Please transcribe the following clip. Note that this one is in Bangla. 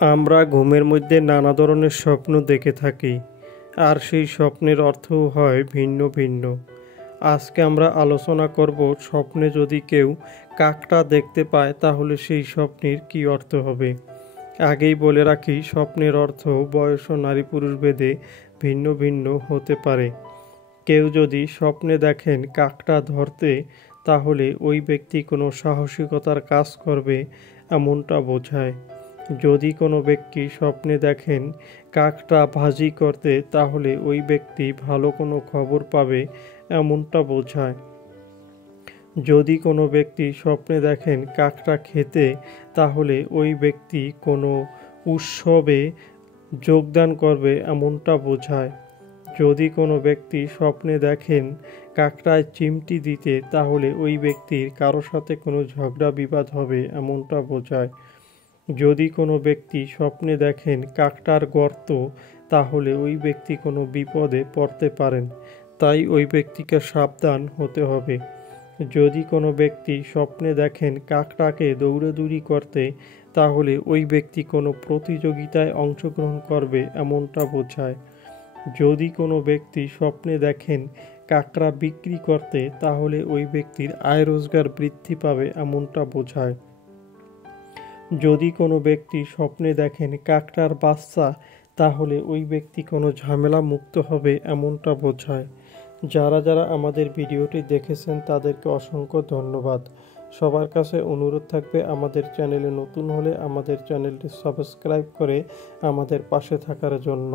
আমরা ঘুমের মধ্যে নানা ধরনের স্বপ্ন দেখে থাকি, আর সেই স্বপ্নের অর্থও হয় ভিন্ন ভিন্ন। আজকে আমরা আলোচনা করব, স্বপ্নে যদি কেউ কাকটা দেখতে পায় তাহলে সেই স্বপ্নের কী অর্থ হবে। আগেই বলে রাখি, স্বপ্নের অর্থ বয়স ও নারী পুরুষ ভেদে ভিন্ন ভিন্ন হতে পারে। কেউ যদি স্বপ্নে দেখেন কাকটা ধরতে, তাহলে ওই ব্যক্তি কোনো সাহসিকতার কাজ করবে এমনটা বোঝায়। যদি কোনো ব্যক্তি স্বপ্নে দেখেন কাকটা ভাজি করতে, তাহলে ওই ব্যক্তি ভালো কোনো খবর পাবে এমনটা বোঝায়। যদি কোনো ব্যক্তি স্বপ্নে দেখেন কাকটা খেতে, তাহলে ওই ব্যক্তি কোনো উৎসবে যোগদান করবে এমনটা বোঝায়। যদি কোনো ব্যক্তি স্বপ্নে দেখেন কাকটায় চিমটি দিতে, তাহলে ওই ব্যক্তির কারো সাথে কোনো ঝগড়া বিবাদ হবে এমনটা বোঝায়। যদি কোনো ব্যক্তি স্বপ্নে দেখেন কাকটার গর্ত, তাহলে ওই ব্যক্তি কোনো বিপদে পড়তে পারেন, তাই ওই ব্যক্তিকে সাবধান হতে হবে। যদি কোনো ব্যক্তি স্বপ্নে দেখেন কাকটাকে দৌড়াদৌড়ি করতে, তাহলে ওই ব্যক্তি কোনো প্রতিযোগিতায় অংশগ্রহণ করবে এমনটা বোঝায়। যদি কোনো ব্যক্তি স্বপ্নে দেখেন কাকড়া বিক্রি করতে, তাহলে ওই ব্যক্তির আয় রোজগার বৃদ্ধি পাবে এমনটা বোঝায়। যদি কোনো ব্যক্তি স্বপ্নে দেখেন কাকড়ার বাচ্চা, তাহলে ওই ব্যক্তি কোনো ঝামেলা মুক্ত হবে এমনটা বোঝায়। যারা যারা আমাদের ভিডিওটি দেখেছেন তাদেরকে অসংখ্য ধন্যবাদ। সবার কাছে অনুরোধ থাকবে, আমাদের চ্যানেলে নতুন হলে আমাদের চ্যানেলটি সাবস্ক্রাইব করে আমাদের পাশে থাকার জন্য।